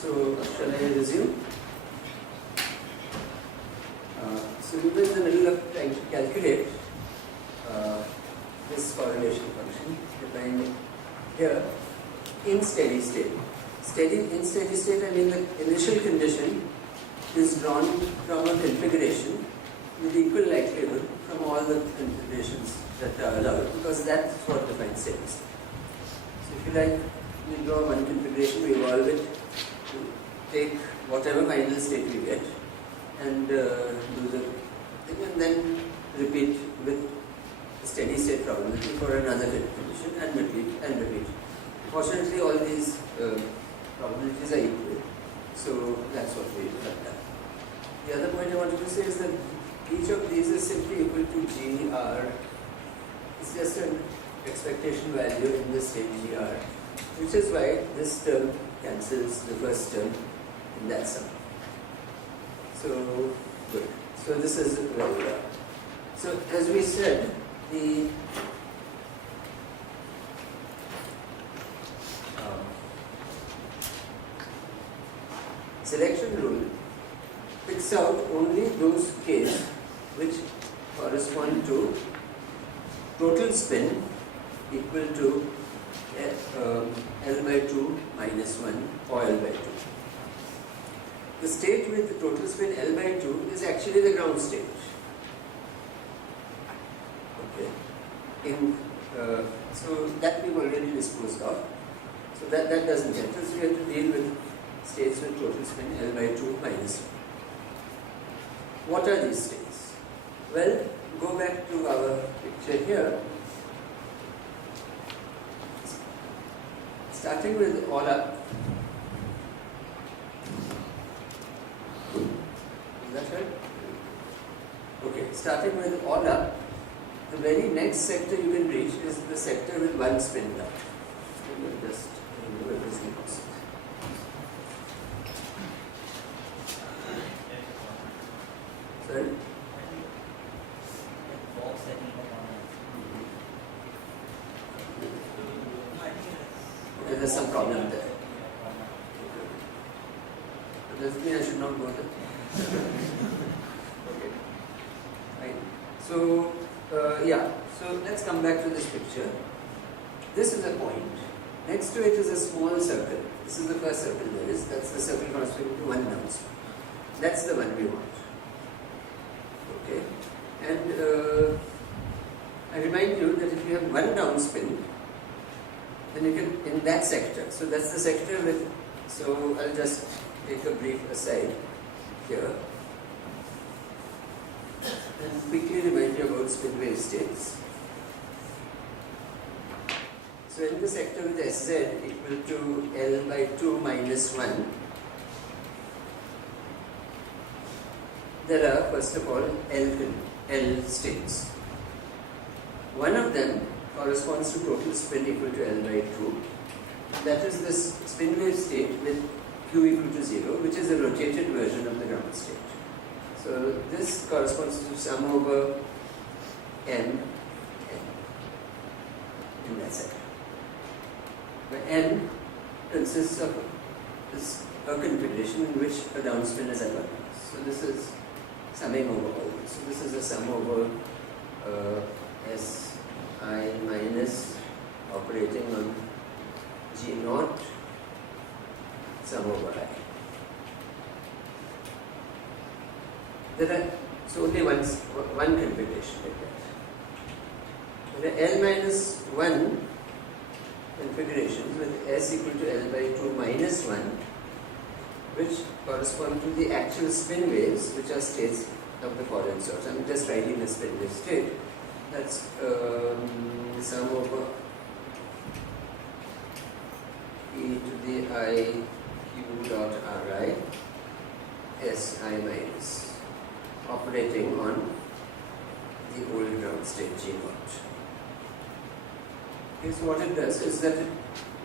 So, shall I resume? So, we were in the middle of trying to calculate this correlation function defined here in steady state. In steady state, I mean the initial condition is drawn from a configuration with equal likelihood from all the configurations that are allowed, because that's what defines steady state. So if you like, we draw one configuration, we evolve it to take whatever final state we get and do the thing, and then repeat with the steady state probability for another condition and repeat. Fortunately, all these probabilities are equal, so that's what we have done. The other point I wanted to say is that each of these is simply equal to GR. It's just an expectation value in the state GR, which is why this term cancels the first term in that sum. So, good. So this is where we are. So as we said, the selection rule picks out only those cases which correspond to total spin equal to L by 2 minus 1 or L by 2. The state with the total spin L by 2 is actually the ground state. Okay. So that we've already disposed of. So that doesn't help us. We have to deal with states with total spin L by 2 minus 1. What are these states? Well, go back to our picture here. Starting with all up. Is that right? Okay, starting with all up, the very next sector you can reach is the sector with one spin down. Just remove this deposit. Sorry? Okay, there's some problem there. Does it mean I should not go there? Okay. Right. So, so let's come back to this picture. This is a point. Next to it is a small circle. This is the first circle there is. That's the circle corresponding to one down spin. That's the one we want. Okay. And I remind you that if you have one down spin, then you can, in that sector, so that's the sector with, so I'll just take a brief aside here and quickly remind you about spin wave states. So in the sector with Sz equal to L by 2 minus 1, there are first of all L states. One of them corresponds to total spin equal to L by 2. That is this spin wave state with Q equal to 0, which is a rotated version of the ground state. So this corresponds to sum over n in that sector, where n consists of a configuration in which a downspin is ever. So this is summing over all this. So this is a sum over Si minus operating on G naught sum over I. There are so only one configuration like that. There are L minus 1 configurations with S equal to L by 2 minus 1, which correspond to the actual spin waves, which are states of the foreign source. I'm just writing the spin wave state. That's sum over e to the I q dot Ri Si minus operating on the old ground state G naught. Okay, so what it does is that it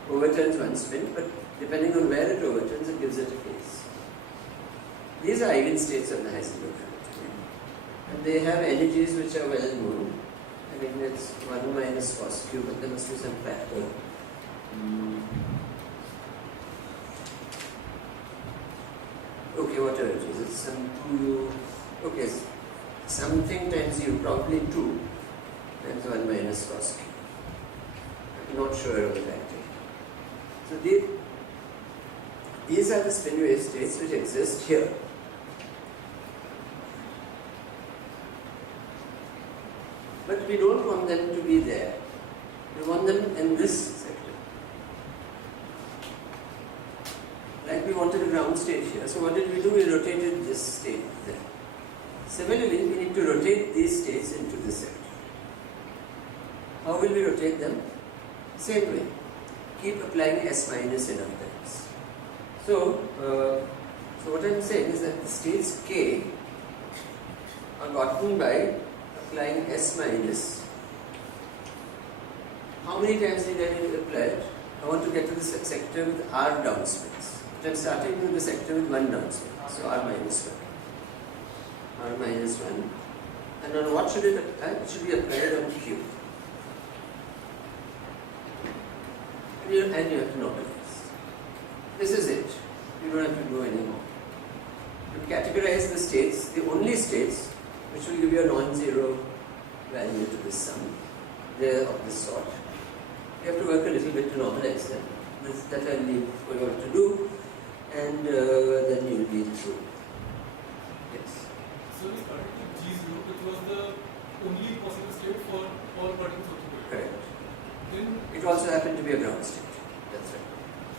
overturns one spin, but depending on where it overturns, it gives it a phase. These are eigenstates of the Heisenberg Hamiltonian, and they have energies which are well known. I mean, it's 1 minus cos q, but there must be some factor. okay, whatever it is, it's some 2, okay, something times u, probably 2 times 1 minus cos q. I'm not sure of the factor. So these are the spin wave states which exist here. But we don't want them to be there. We want them in this sector. Like we wanted a ground state here. So what did we do? We rotated this state there. Similarly, we need to rotate these states into this sector. How will we rotate them? Same way. Keep applying S minus enough times. So what I'm saying is that the states K are gotten by applying S minus. How many times did I need to apply it? I want to get to the sector with R downspins. But I'm starting with the sector with 1 downspin. So R minus 1. R minus 1. And on what should it apply? It should be applied on Q. And you have to normalize. This is it. You don't have to do any more. You categorize the states, the only states which will give you a non-zero value to this sum. They are of this sort. You have to work a little bit to normalize them. That I'll leave for you all to do, and then you will be through. Yes. So we started with G0, which was the only possible state for all particles of the world. Correct. Then it also happened to be a ground state. That's right.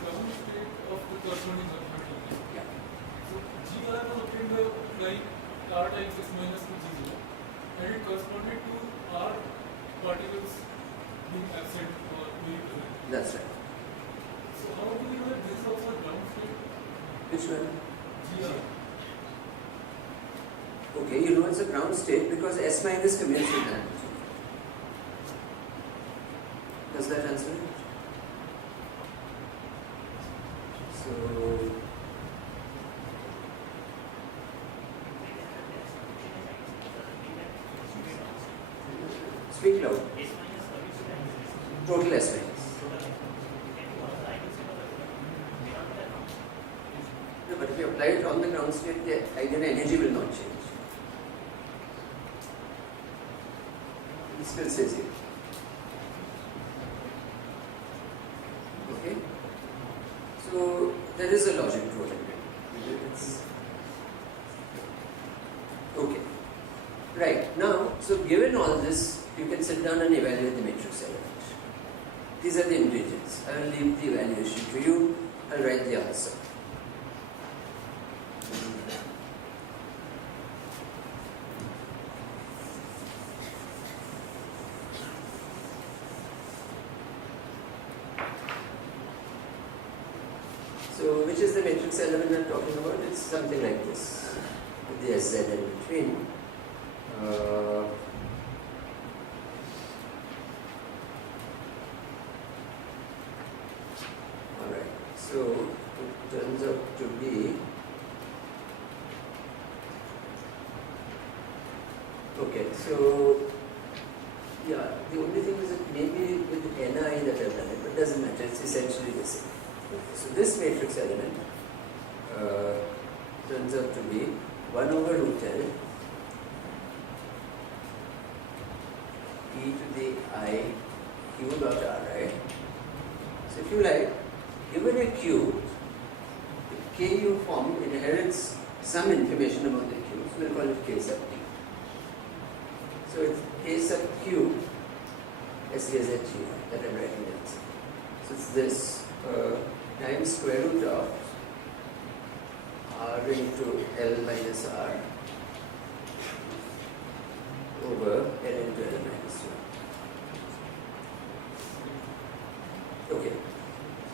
Ground state of the corresponding subparticle. Yeah. So GR was obtained by applying R times S minus to G0, and it corresponded to R particles being absent or being present. That's right. So how do we know that this is also a ground state? Which one? GR. Okay, you know it's a ground state because S minus commutes with that. Does that answer it? So, speak loud. Total S minus. No, but if you apply it on the ground state, the eigen energy will not change. It still says it. Okay? So, there is a logic to it. It's okay. Right, now, so given all this, you can sit down and evaluate the matrix element. These are the ingredients. I will leave the evaluation to you. I'll write the answer. So, which is the matrix element I'm talking about? It's something like this, with the SZ in between. Alright, so it turns out to be, okay, so yeah, the only thing is that maybe with Ni that I've done it, but it doesn't matter, it's essentially the same. So this matrix element turns out to be 1 over root L e to the I q dot r, right? So if you like, given a q, the k you form inherits some information about the q, so we'll call it k sub t. So it's k sub q SEZ that I'm writing down. So it's this times square root of r into L minus r over L into L minus 1. Okay.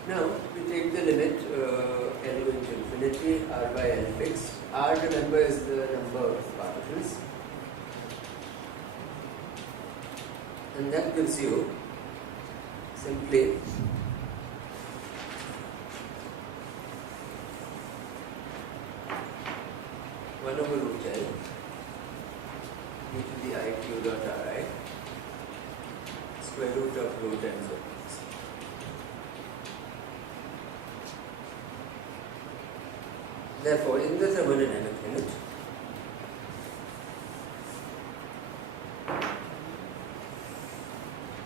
Now we take the limit L going to infinity, r by L fixed. R, remember, is the number of particles. And that gives you simply one over root L e to the I q dot r I square root of rho times o. Therefore, in the thermodynamic limit,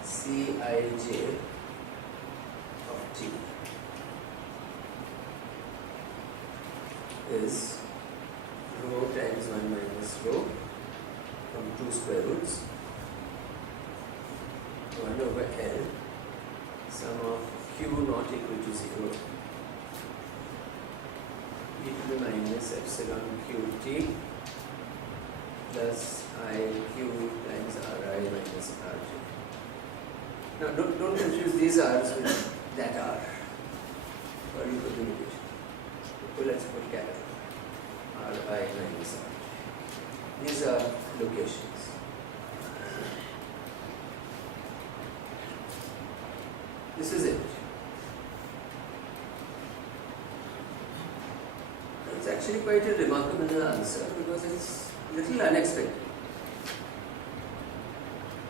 Cij of T is rho times 1 minus rho from 2 square roots 1 over L sum of Q not equal to 0 e to the minus epsilon Qt plus Iq times Ri minus Rj. Now don't confuse these R's with that R. Sorry for the notation. So let's put capital Ri minus Rj. These are locations. This is it. It's actually quite a remarkable answer because it's a little unexpected.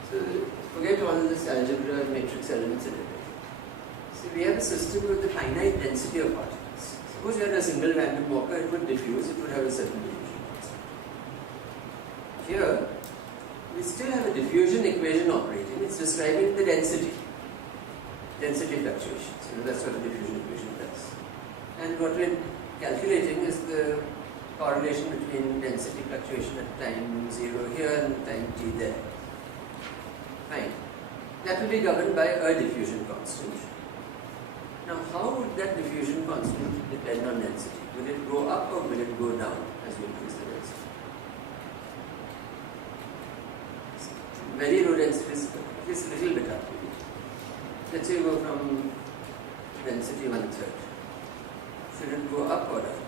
So forget all this algebra, matrix elements and everything. So we have a system with a finite density of particles. Suppose you had a single random walker, it would diffuse, it would have a certain diffusion constant. Here, we still have a diffusion equation operating. It's describing the density fluctuations. That's what a diffusion equation does. And what we're calculating is the correlation between density fluctuation at time 0 here and time t there. Fine. That will be governed by a diffusion constant. Now, how would that diffusion constant depend on density? Will it go up or will it go down as we increase the density? Very low densities, at least a little bit up. Let's say we go from density 1/3. Should it go up or down?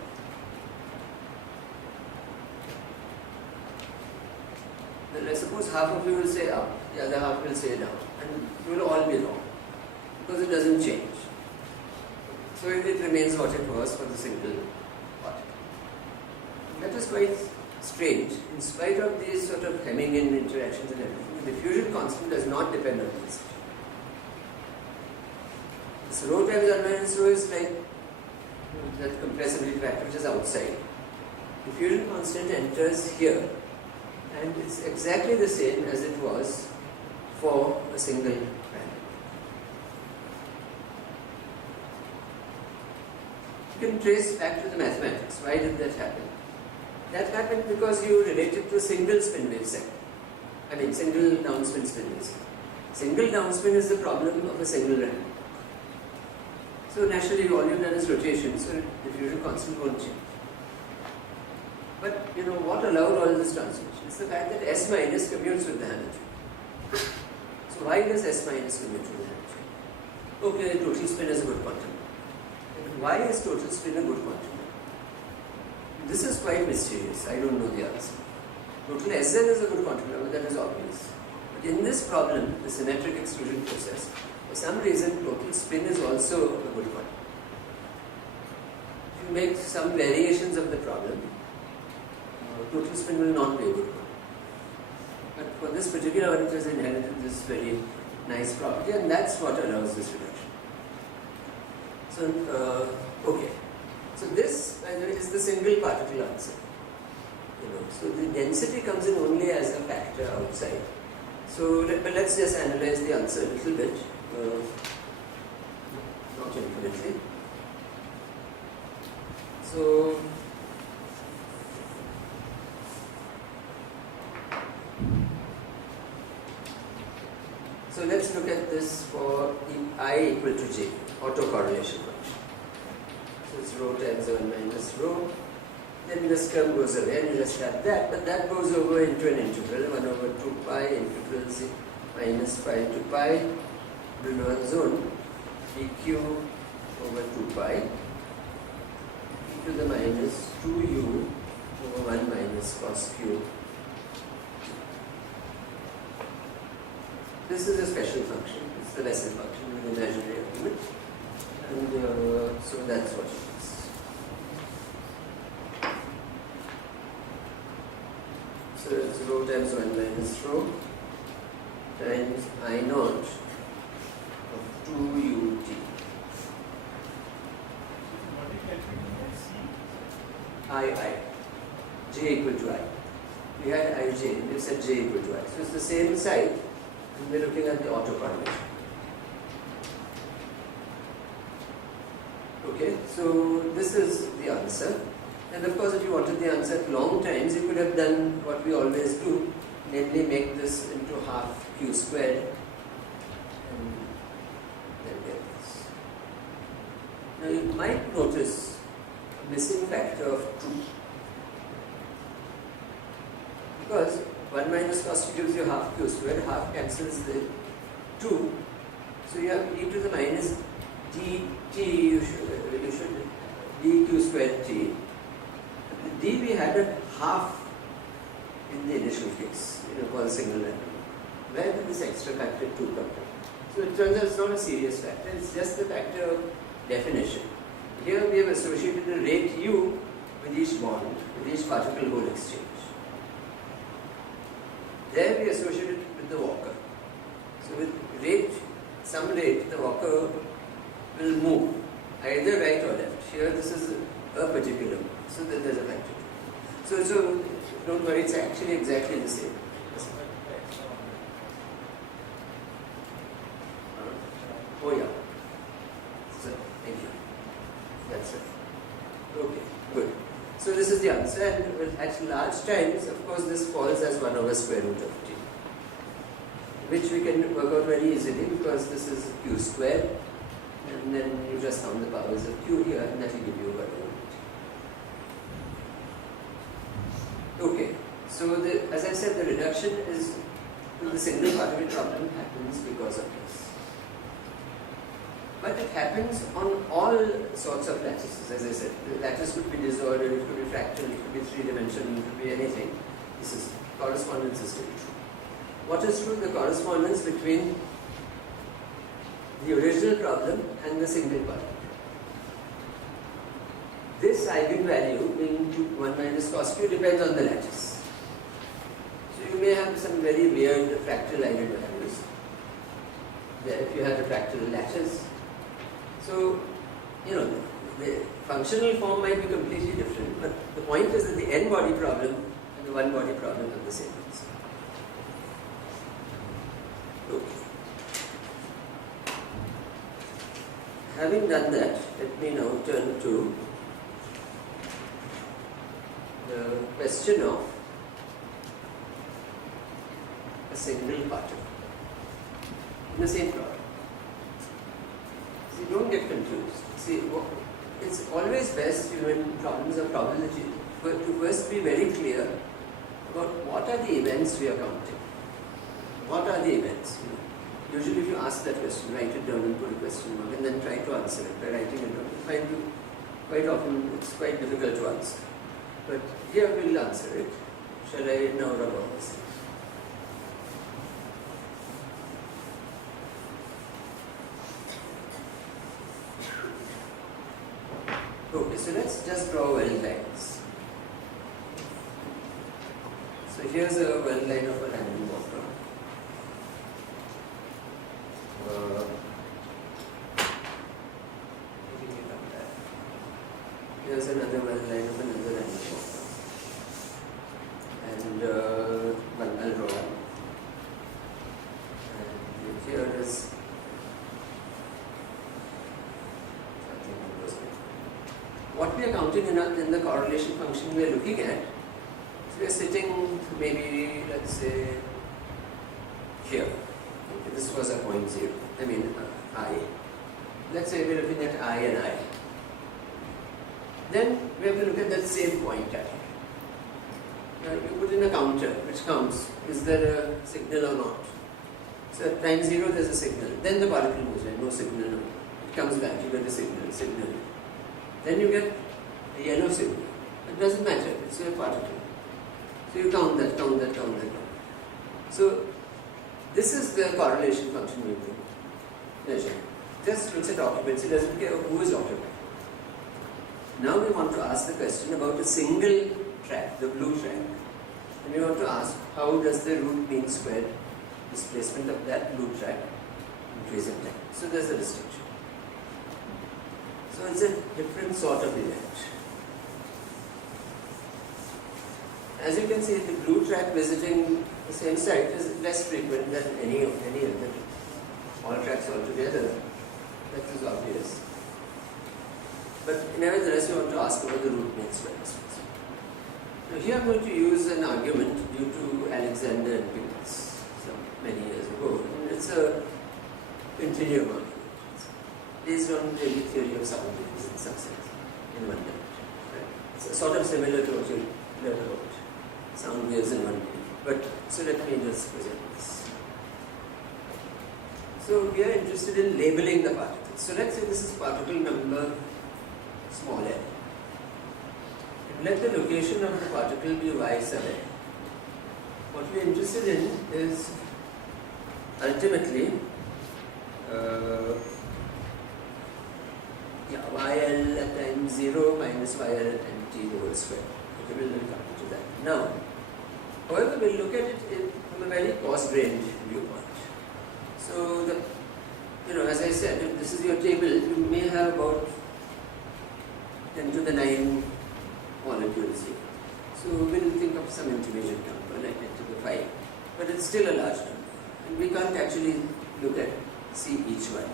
Then I suppose half of you will say up, the other half will say down, and you will all be wrong because it doesn't change. So it remains what it was for the single particle. That is quite strange. In spite of these sort of hemming in interactions and everything, the diffusion constant does not depend on density. This rho times r minus rho is like that compressibility factor which is outside. Diffusion constant enters here and it's exactly the same as it was for a single random. You can trace back to the mathematics. Why did that happen? That happened because you related to a single spin wave sector. Single downspin spin wave sector. Single downspin is the problem of a single random. So naturally all you've done is rotation, so diffusion constant won't change. But what allowed all this transformation? It's the fact that S minus commutes with the Hamilton. So why does S minus commute with the Hamilton? Okay, total spin is a good quantum. But why is total spin a good quantum? This is quite mysterious. I don't know the answer. Total Sn is a good quantum number, that is obvious. But in this problem, the symmetric exclusion process, for some reason, total spin is also a good one. If you make some variations of the problem, total spin will not be a good one. But for this particular one, it has inherited this very nice property, and that's what allows this reduction. So, okay. So this, by the way, is the single particle answer. So the density comes in only as a factor outside. So, but let's just analyze the answer a little bit. Not infinitely. So let's look at this for I equal to j, autocorrelation function. So it's rho times 1 minus rho. Then this term goes away and you just have that, but that goes over into an integral 1 over 2 pi integral z minus pi to pi below zone dq over 2 pi e to the minus 2u over 1 minus cos q. This is a special function. It's the Bessel function with imaginary argument, and so that's what it is. So it's rho times 1 minus rho times I naught of 2ut. I, j equal to I. We had ij, we said j equal to I. So it's the same side, and we're looking at the autocorrelation. Okay, so this is the answer. And of course, if you wanted the answer at long times, you could have done what we always do, namely make this into half q squared, and then get this. Now you might notice a missing factor of 2. Because 1 minus cos t gives you half q squared, half cancels the 2. So you have e to the minus dt, you should dq squared t. The d we had a half in the initial case, called single random. Where did this extra factor 2 come from? So it turns out it's not a serious factor, it's just the factor of definition. Here we have associated the rate u with each bond, with each particle hole exchange. There we associate it with the Walker. So with rate, some rate, the Walker will move, either right or left. Here this is a particular one, so then there's a factor. So don't worry, it's actually exactly the same. Oh yeah. So, thank you. That's it. Okay, good. So this is the answer, and at large times, of course, this falls as 1 over square root of t, which we can work out very easily because this is q squared, and then you just count the powers of q here, and that will give you 1 over t. Okay, so as I said, the reduction is to the single particle problem happens because of this. But it happens on all sorts of lattices, as I said. The lattice could be disordered, it could be fractal, it could be three-dimensional, it could be anything. This is correspondence is still true. What is true? The correspondence between the original problem and the single particle. This eigenvalue, being 1 minus cos q, depends on the lattice. So you may have some very weird fractal eigenvalues there if you have the fractal lattice. So, the functional form might be completely different, but the point is that the n-body problem and the one-body problem have the same answer. Okay. Having done that, let me now turn to the question of a single particle in the same problem. See, don't get confused. See, it's always best, in problems of probability, to first be very clear about what are the events we are counting. What are the events? Usually if you ask that question, write it down and put a question mark and then try to answer it by writing it down. You find quite often it's quite difficult to answer. But here we will answer it. Shall I now rub all this? Okay, so let's just draw well lines. So here's a well line of a random walker. Here's another well line of another random walker. And I'll draw one. And here is what we are counting in the correlation function we are looking at. So we are sitting maybe, let's say, here. Okay, this was a point 0. I. Let's say we are looking at I and I. Then we have to look at that same point I. Now you put in a counter which counts, is there a signal or not? So at time 0 there is a signal. Then the particle moves, right? No signal, no. It comes back, you get a signal. Then you get a yellow signal. It doesn't matter, it's a particle. So you count that. So this is the correlation function we will measure. Just looks at occupancy, doesn't care who is occupied. Now we want to ask the question about a single track, the blue track. And we want to ask how does the root mean squared displacement of that blue track increase in time. So there's a distinction. So it's a different sort of event. as you can see, the blue track visiting the same site is less frequent than any other. All tracks altogether, that is obvious. But nevertheless, you want to ask about the root mean square distance. Now here I'm going to use an argument due to Alexander and Pickles many years ago. And it's a continuum argument. It's based on the theory of sound waves in some sense, in one dimension. Right? It's sort of similar to what you learned about sound waves in 1D. But so let me just present this. So we are interested in labeling the particles. So let's say this is particle number small l. And let the location of the particle be y sub l. What we are interested in is ultimately yl at time 0 minus yl at time t whole square. Okay, we'll come to that. Now, however, we'll look at it from a very coarse-grained viewpoint. So, as I said, if this is your table, you may have about 10 to the 9 molecules here. So, we'll think of some intermediate number like 10 to the 5, but it's still a large number, and we can't actually see each one.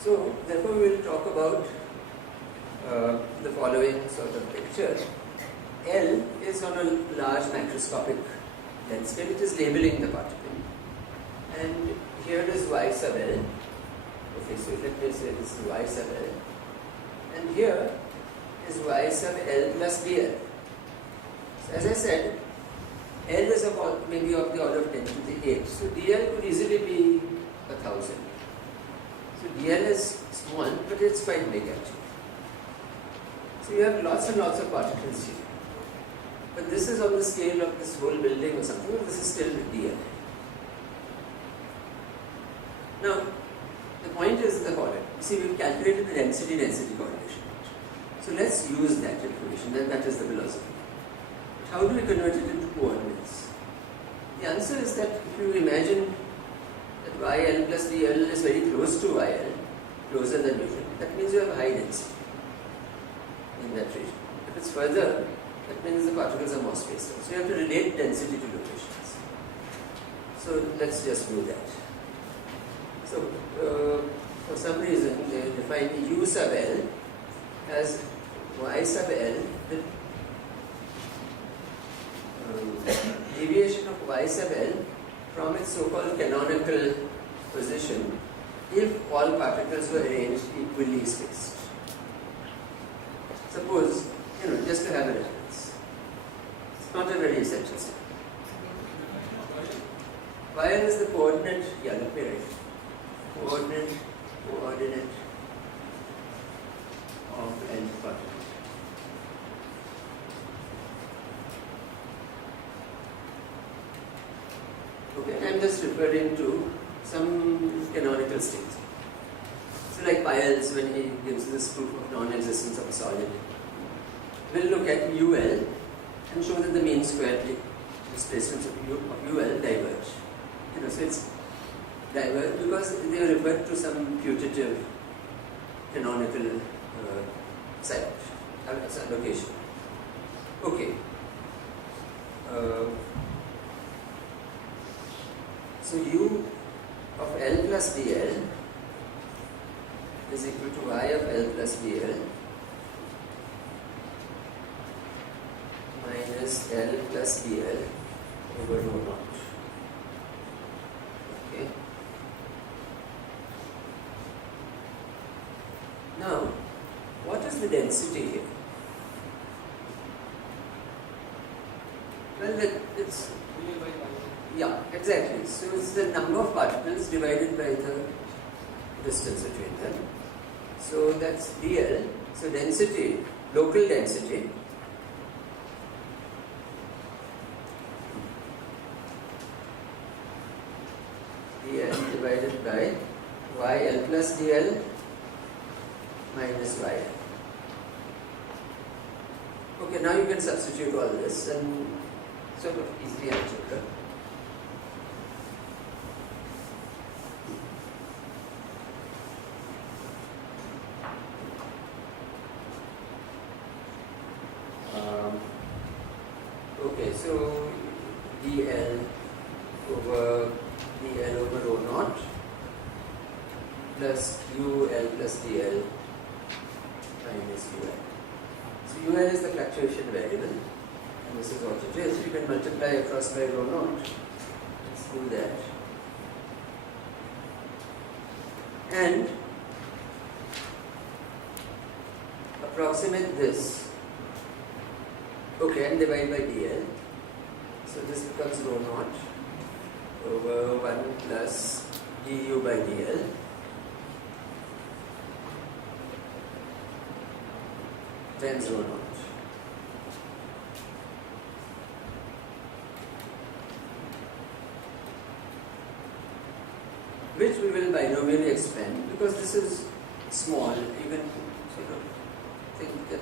So, therefore, we will talk about the following sort of picture. L is on a large macroscopic length scale. It is labeling the particle. And here is y sub L. Okay, so let me say this is y sub L. And here is y sub L plus dl. So as I said, L is maybe of the order of 10 to the 8. So dl could easily be 1000. So dl is small, but it's quite big actually. So you have lots and lots of particles here. But this is on the scale of this whole building or something, but this is still dl. Now, the point is the following. See, we've calculated the density correlation. So let's use that information, that is the philosophy. But how do we convert it into coordinates? The answer is that if you imagine that yl plus dl is very close to yl, closer than usual, that means you have high density in that region. If it's further, that means the particles are more spaced out. So you have to relate density to locations. So let's just do that. So for some reason they define u sub L as y sub L with deviation of y sub L from its so-called canonical position if all particles were arranged equally spaced. Suppose, just to have a reference. It's not a very essential step. Yl is the coordinate, let me write. Coordinate of L particle. Okay, I'm just referring to some canonical states. So like Piles, when he gives this proof of non-existence of a solid, we'll look at UL and show that the mean square displacements of UL diverge. So it's diverge because they are referred to some putative canonical site, location. Okay. So U of L plus dl is equal to y of L plus dl minus L plus dl over rho naught. Okay. Now, what is the density here? Well, it's exactly. So it's the number of particles divided by the distance between them. So that's dl. So density, local density, dl divided by yl plus dl minus yl. Okay, now you can substitute all this and sort of easily algebra. Okay, so dl over rho naught plus ul plus dl minus ul. So ul is the fluctuation variable, and this is what it is. You can multiply across by rho naught. Let's do that. And approximate this. Okay, and divide by dl. So this becomes rho naught over 1 plus du by dl. Times rho naught. Which we will binomially expand because this is small. You can sort of think that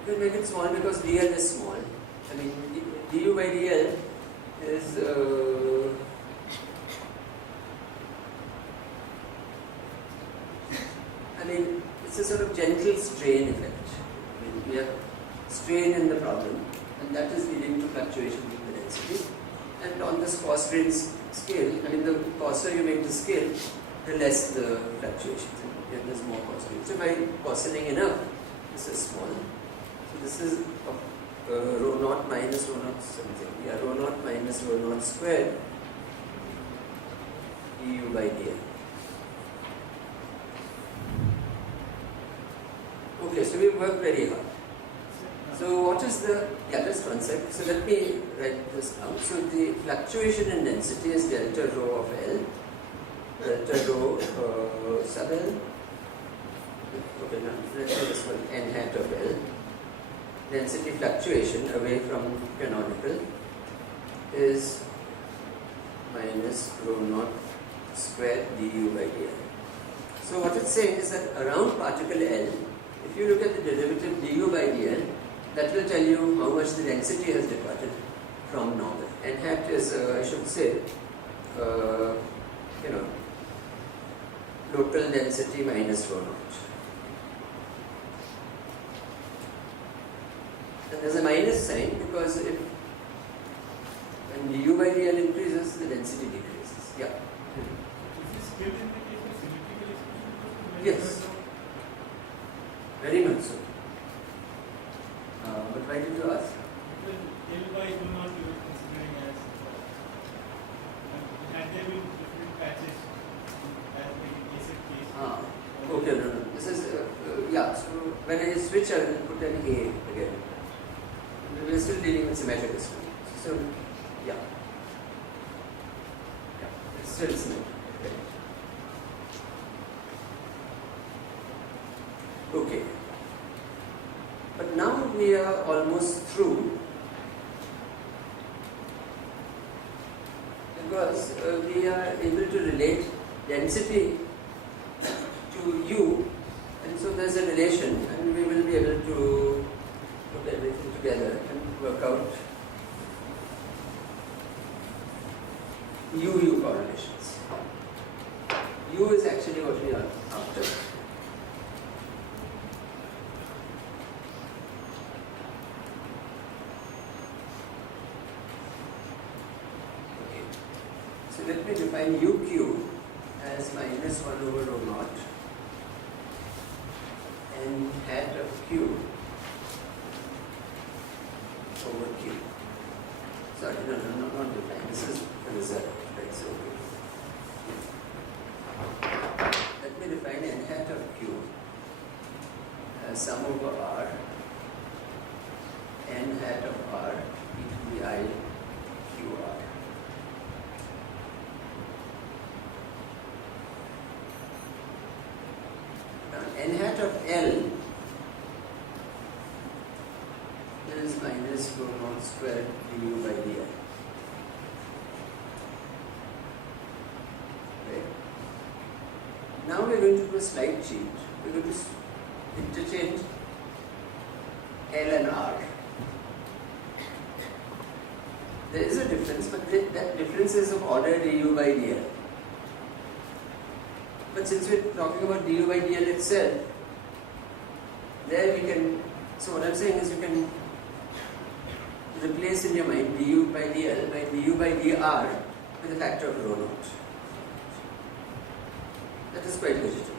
you can make it small because dl is small. I mean, du by dl is it's a sort of gentle strain effect. I mean, we have strain in the problem, and that is leading to fluctuation in the density. And on this coarse grain scale, I mean, the coarser you make the scale, the less the fluctuations, and there's more coarse grain. So by coarsening enough, this is small. So this is rho naught minus rho naught something. Yeah, rho naught minus rho naught squared du by dl. Okay, so we worked very hard. So what is the, just one sec. So let me write this down. So the fluctuation in density is delta rho of L, delta rho sub L. Okay, now let's do this one, n hat of L. Density fluctuation away from canonical is minus rho naught square du by dl. So what it's saying is that around particle L, if you look at the derivative du by dl, that will tell you how much the density has departed from normal. N hat is, I should say, local density minus rho naught. And there's a minus sign because if when du by dl increases, the density decreases. Yeah. Is this still in the case of symmetrical expression? Yes. Very much so. But why did you ask? Because L by rho naught you were considering as had there been different patches as the case of case. Okay, no. This is, so when I switch, I will put an A again. We are still dealing with symmetric system. So, yeah, it's still symmetric. Okay. But now we are almost through because we are able to relate density to U, and so there's a relation, and we will be able to put everything together and work out U correlations. U is actually what we are after. So let me define UQ as minus 1 over rho naught n hat of Q over Q. Sorry, no, not define. This is the result. Right, so let me define n hat of Q as sum over R, n hat of R, e to the I QR. N hat of L is minus rho naught squared du by dl. Right. Now we are going to do a slight change. We are going to interchange L and R. There is a difference, but that difference is of order du by dl. But since we're talking about du by dl itself, there we can, so what I'm saying is if replace in your mind du by dl by du by dr with a factor of rho naught. That is quite legitimate.